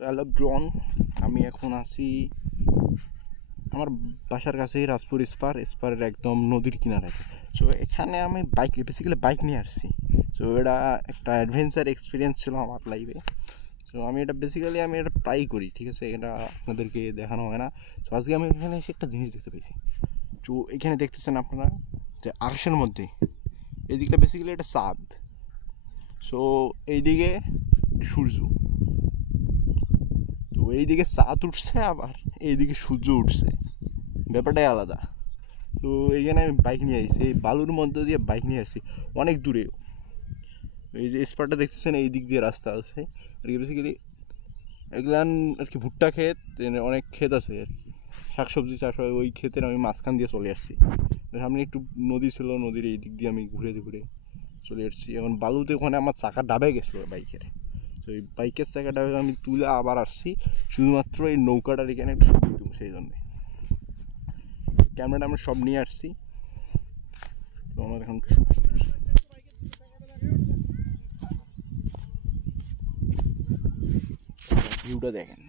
Hello ব্রন, আমি এখন আছি আমার বাসার কাছেই রাজপুর স্পারের একদম নদীর কিনারাতে। সো এখানে আমি বেসিক্যালি বাইক নিয়ে আসছি। সো এটা একটা অ্যাডভেঞ্চার এক্সপিরিয়েন্স ছিল আমার লাইফে। সো আমি এটা প্রায় করি, ঠিক আছে, এটা আপনাদেরকে দেখানো হয় না। সো আজকে আমি এখানে এসে একটা জিনিস দেখতে পেয়েছি। তো এখানে দেখতেছেন আপনারা যে আকাশের মধ্যে এই দিকটা বেসিক্যালি এটা চাঁদ। সো এইদিকে সূর্য। তো এইদিকে চাঁদ উঠছে, আবার এইদিকে সূর্য উঠছে, ব্যাপারটাই আলাদা। তো এইখানে আমি বাইক নিয়ে আসছি, এই বালুর মধ্যে দিয়ে বাইক নিয়ে আসছি অনেক দূরে। এই যে স্পটটা দেখতেছেন, এই দিক দিয়ে রাস্তা আছে আর কি। বেসিক্যালি এগুলান আর কি ভুট্টা ক্ষেত, অনেক ক্ষেত আছে আর কি, শাকসবজি চাষ হয়। ওই ক্ষেতের আমি মাঝখান দিয়ে চলে আসছি। সামনে একটু নদী ছিল, নদীর এই দিক দিয়ে আমি ঘুরে ঘুরে চলে আসছি। এখন বালুতে ওখানে আমার চাকা ডাবে গেছিলো বাইকের। তো এই বাইকের চাকা ডাবে আমি তুলে আবার আসছি শুধুমাত্র এই নৌকাটার এখানে একটা ছবি দেবো, সেই জন্যে ক্যামেরাটা আমরা সব নিয়ে আসছি। তো আমার এখন ভিউটা দেখেন।